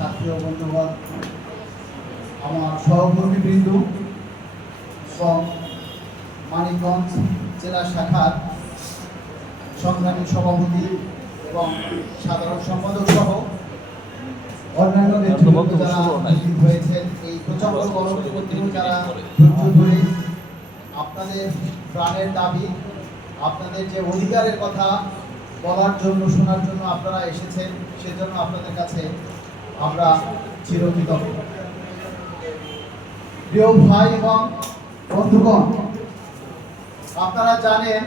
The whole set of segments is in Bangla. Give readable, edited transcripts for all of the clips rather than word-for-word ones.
ছাত্রী ও বন্ধুগণ, আমার সহকর্মীবৃন্দ এবং মানিকগঞ্জ জেলা শাখার সংগ্রামী সভাপতি এবং সাধারণ সম্পাদক সহ অন্যান্য নেতৃবৃন্দ যারা উপস্থিত হয়েছেন, এই প্রচন্ড গরমের মধ্যেও যারা ধৈর্য ধরে আপনাদের প্রাণের দাবি, আপনাদের যে অধিকারের কথা বলার জন্য, শোনার জন্য আপনারা এসেছেন, সেজন্য আপনাদের কাছে আমরা চিরকৃতজ্ঞ। প্রিয় ভাই এবং বন্ধুগণ, আপনারা জানেন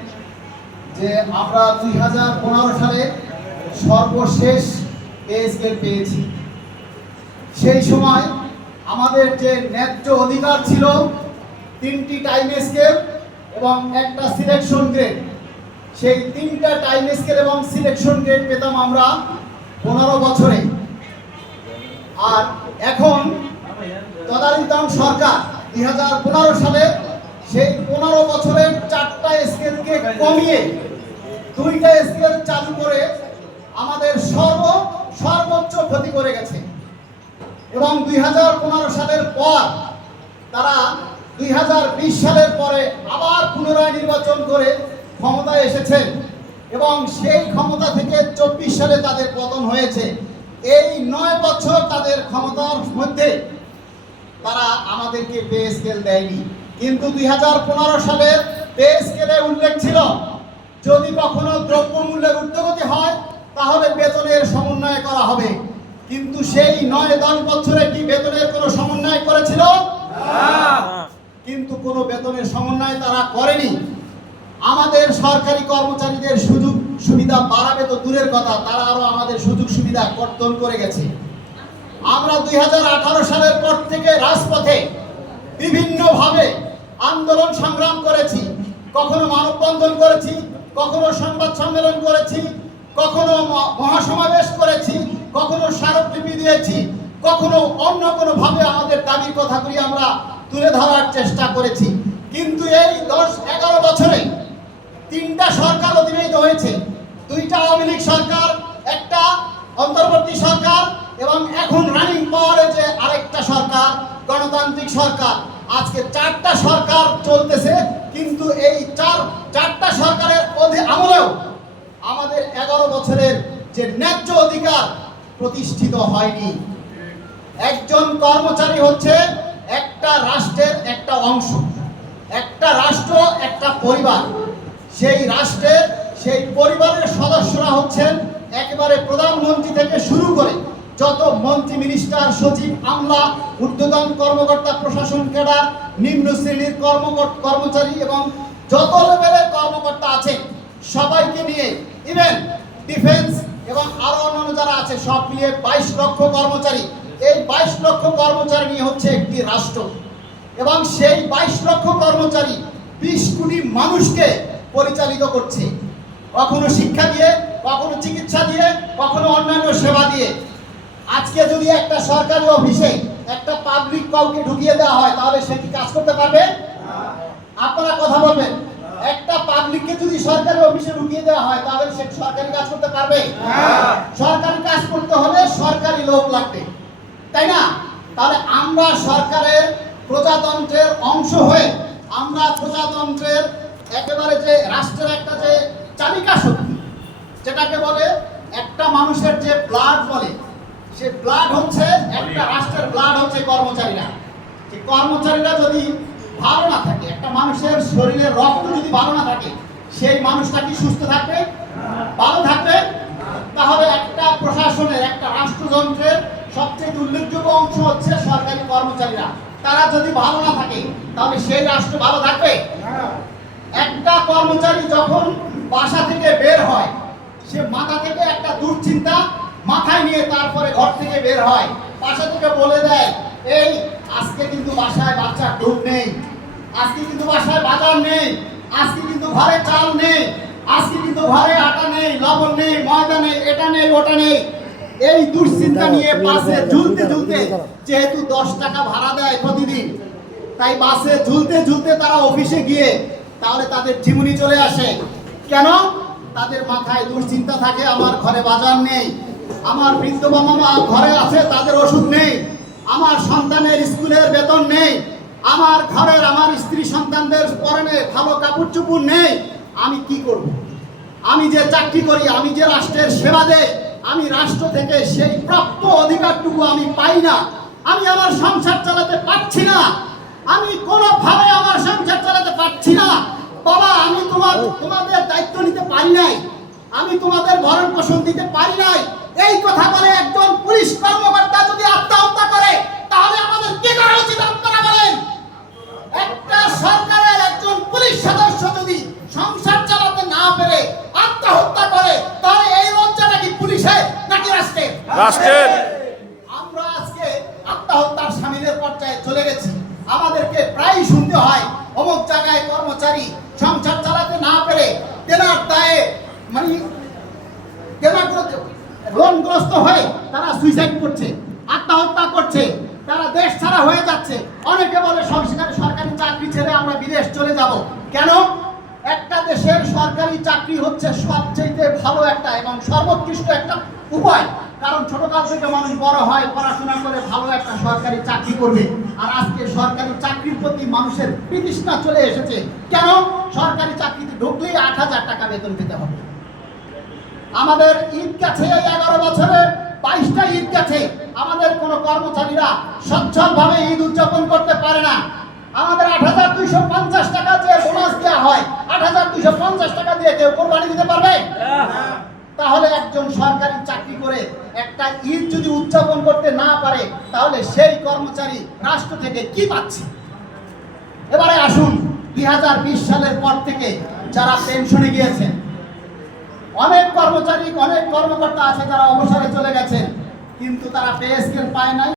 যে আমরা 2015 সালে সর্বশেষ পে স্কেল পেয়েছি। সেই সময় আমাদের যে ন্যায্য অধিকার ছিল 3টি টাইম স্কেল এবং একটা সিলেকশন গ্রেড, সেই 3টা টাইম স্কেল এবং সিলেকশন গ্রেড পেতাম আমরা 15 বছরে। আর এখন তদানীন্তন সরকার 2015 সালে সেই 15 বছরের 4টা স্কেলকে কমিয়ে 2টা স্কেল চালু করে আমাদের সর্বোচ্চ ক্ষতি করে গেছে। এবং 2015 সালের পর তারা 2020 সালের পরে আবার পুনরায় নির্বাচন করে ক্ষমতায় এসেছেন এবং সেই ক্ষমতা থেকে 24 সালে তাদের পতন হয়েছে। এই 9 বছর তাদের ক্ষমতার মধ্যে তারা আমাদেরকে পে স্কেল দেয়নি। কিন্তু 2015 সালের পে স্কেলে উল্লেখ ছিল যদি কখনো দ্রব্যমূল্যের ঊর্ধ্বগতি হয় তাহলে বেতনের সমন্বয় করা হবে। কিন্তু সেই 9-10 বছরে কি বেতনের কোনো সমন্বয় করেছিল? কিন্তু কোনো বেতনের সমন্বয় তারা করেনি। আমাদের সরকারি কর্মচারীদের সুযোগ সুবিধা বাড়াবে তো দূরের কথা, তারা আরো আমাদের সুযোগ সুবিধা কর্তন করে গেছে। আমরা 2018 সালের পর থেকে রাজপথে বিভিন্নভাবে আন্দোলন সংগ্রাম করেছি, কখনো মানববন্ধন করেছি, কখনো সংবাদ সম্মেলন করেছি, কখনো মহাসমাবেশ করেছি, কখনো স্মারকলিপি দিয়েছি, কখনো অন্য কোনো ভাবে আমাদের দাবির কথাগুলি আমরা তুলে ধরার চেষ্টা করেছি। কিন্তু এই 10-11 বছরে 3টা সরকার অতিবাহিত হয়েছে, 2টা আওয়ামী লীগ সরকার, একটা অন্তর্বর্তী সরকার এবং এখন রানিং পাওয়ারে যে আরেকটা সরকার, গণতান্ত্রিক সরকার। আজকে 4টা সরকার চলতেছে, কিন্তু এই চারটা সরকারের আমলেও আমাদের 11 বছরের যে ন্যায্য অধিকার প্রতিষ্ঠিত হয়নি। একজন কর্মচারী হচ্ছে একটা রাষ্ট্রের একটা অংশ, একটা রাষ্ট্র একটা পরিবার। সেই রাষ্ট্রের সেই পরিবারের সদস্যরা হচ্ছেন একেবারে প্রধানমন্ত্রী থেকে শুরু করে যত মন্ত্রী, মিনিস্টার, সচিব, আমলা, ঊর্ধ্বতন কর্মকর্তা, প্রশাসন ক্যাডার, নিম্ন শ্রেণীর কর্মচারী এবং যত লেভেলের কর্মকর্তা আছে সবাইকে নিয়ে, ইভেন ডিফেন্স এবং আরো অন্যান্য যারা আছে সব মিলিয়ে 22 লক্ষ কর্মচারী। এই 22 লক্ষ কর্মচারী নিয়ে হচ্ছে একটি রাষ্ট্র এবং সেই 22 লক্ষ কর্মচারী 20 কোটি মানুষকে পরিচালিত করছে, কখনো শিক্ষা দিয়ে, কখনো চিকিৎসা দিয়ে, কখনো অন্যান্য সেবা দিয়ে। আজকে যদি একটা সরকারি অফিসে একটা পাবলিক কাউকে ঢুকিয়ে দেওয়া হয় তাহলে সে কি কাজ করতে পারবে? আপনারা কথা বলবেন। একটা পাবলিককে যদি সরকারি অফিসে ঢুকিয়ে দেওয়া হয় তাহলে সে সরকারি কাজ করতে পারবে? সরকারি কাজ করতে হলে সরকারি লোক লাগবে, তাই না? তাহলে আমরা সরকারের প্রজাতন্ত্রের অংশ হয়ে আমরা প্রজাতন্ত্রের একেবারে যে রাষ্ট্রের একটা যে চালিকা শক্তি, যেটাকে বলে একটা মানুষের যে ব্লাড বলে, সে ব্লাড হচ্ছে একটা রাষ্ট্রের ব্লাড হচ্ছে কর্মচারীরা। যে কর্মচারীরা যদি ভালো না থাকে, একটা মানুষের শরীরের রক্ত যদি ভালো না থাকে, সেই মানুষটা কি সুস্থ থাকবে? ভালো থাকবে? তাহলে একটা প্রশাসনের, একটা রাষ্ট্রযন্ত্রের সবচেয়ে উল্লেখযোগ্য অংশ হচ্ছে সরকারি কর্মচারীরা। তারা যদি ভালো না থাকে তাহলে সেই রাষ্ট্র ভালো থাকবে? একটা কর্মচারী যখন বাসা থেকে বের হয়, সে মাথা থেকে একটা দুশ্চিন্তা মাথায় নিয়ে তারপরে ঘর থেকে বের হয়, বাসা থেকে বলে দেয় এই আজকে কিন্তু বাসায় বাচ্চার দুধ নেই, আজকে কিন্তু বাসায় বাজার নেই, আজকে কিন্তু ঘরে চাল নেই, আজকে কিন্তু ঘরে আটা নেই, লবণ নেই, ময়দা নেই, এটা নেই, ওটা নেই। এই দুশ্চিন্তা নিয়ে বাসে ঝুলতে ঝুলতে, যেহেতু 10 টাকা ভাড়া দেয় প্রতিদিন, তাই বাসে ঝুলতে ঝুলতে তারা অফিসে গিয়ে তাহলে তাদের ঝিমুনি চলে আসে। কেন? তাদের মাথায় দুশ্চিন্তা থাকে, আমার ঘরে বাজার নেই, আমার বৃদ্ধ বাবা মা ঘরে আছে, তাদের ওষুধ নেই, আমার সন্তানের স্কুলের বেতন নেই, আমার ঘরের আমার স্ত্রী সন্তানদের পরনে ভালো কাপড় চোপড় নেই, আমি কি করব? আমি যে চাকরি করি, আমি যে রাষ্ট্রের সেবা দেই, আমি রাষ্ট্র থেকে সেই প্রাপ্য অধিকারটুকু আমি পাই না। আমি আমার সংসার চালাতে পারছি না, আমি কোনোভাবে আমার সংসার চালাতে পারছি না। বাবা, আমি তোমাদের দায়িত্ব নিতে পারি নাই, আমি তোমাদের ভরণ পোষণ দিতে পারি নাই। এই কথা বলে একজন পুলিশ কর্মকর্তা যদি আত্মহত্যা করে, তাহলে আমাদের কি করা উচিত আপনারা বলেন? একটা সরকারের একজন পুলিশ সদস্য যদি সংসার চালাতে না পেরে আত্মহত্যা করে, তাহলে এই লজ্জাটা কি পুলিশের নাকি রাষ্ট্রের? রাষ্ট্রের। আমরা আজকে আত্মহত্যার সামিলের পর্যায়ে চলে গেছি। আমাদেরকে প্রায় শুনতে হয় অমুক জায়গায় কর্মচারী সংসার চালাতে না পেরে তেনার দায়ে ঋণগ্রস্ত হয়ে তারা সুইসাইড করছে, আত্মহত্যা করছে, তারা দেশ ছাড়া হয়ে যাচ্ছে। অনেকে বলে সরকারি চাকরি ছেড়ে আমরা বিদেশ চলে যাব। কেন? একটা দেশের সরকারি চাকরি হচ্ছে সবচেয়ে ভালো একটা এবং সর্বোৎকৃষ্ট একটা উপায়। কারণ ছোটকাল থেকে মানুষ বড় হয়, পড়াশোনা করে ভালো একটা সরকারি চাকরি করবে। আর আজকে সরকারি চাকরির প্রতি মানুষের বিতৃষ্ণা চলে এসেছে। কেন? সরকারি চাকরিতে ঢুকলেই 8,000 টাকা বেতন পেতে হবে। আমাদের ঈদ গেছে, 11 বছরে 22টা ঈদ গেছে, আমাদের কোনো কর্মচারীরা সচ্ছলভাবে ঈদ উদযাপন করতে পারে না। আমাদের 8,250 টাকা যে বোনাস দেওয়া হয়, 8,250 টাকা দিয়ে কেউ কোরবানি দিতে পারবে? তাহলে একজন সরকারি চাকরি করে একটা ঈদ যদি উদযাপন করতে না পারে, তাহলে সেই কর্মচারী রাষ্ট্র থেকে কি পাচ্ছে? এবারে আসুন, 2020 সালের পর থেকে যারা পেনশনে গিয়েছেন, অনেক কর্মচারী, অনেক কর্মকর্তা আছে যারা অবসরে চলে গেছেন, কিন্তু তারা পে স্কেল পায় নাই।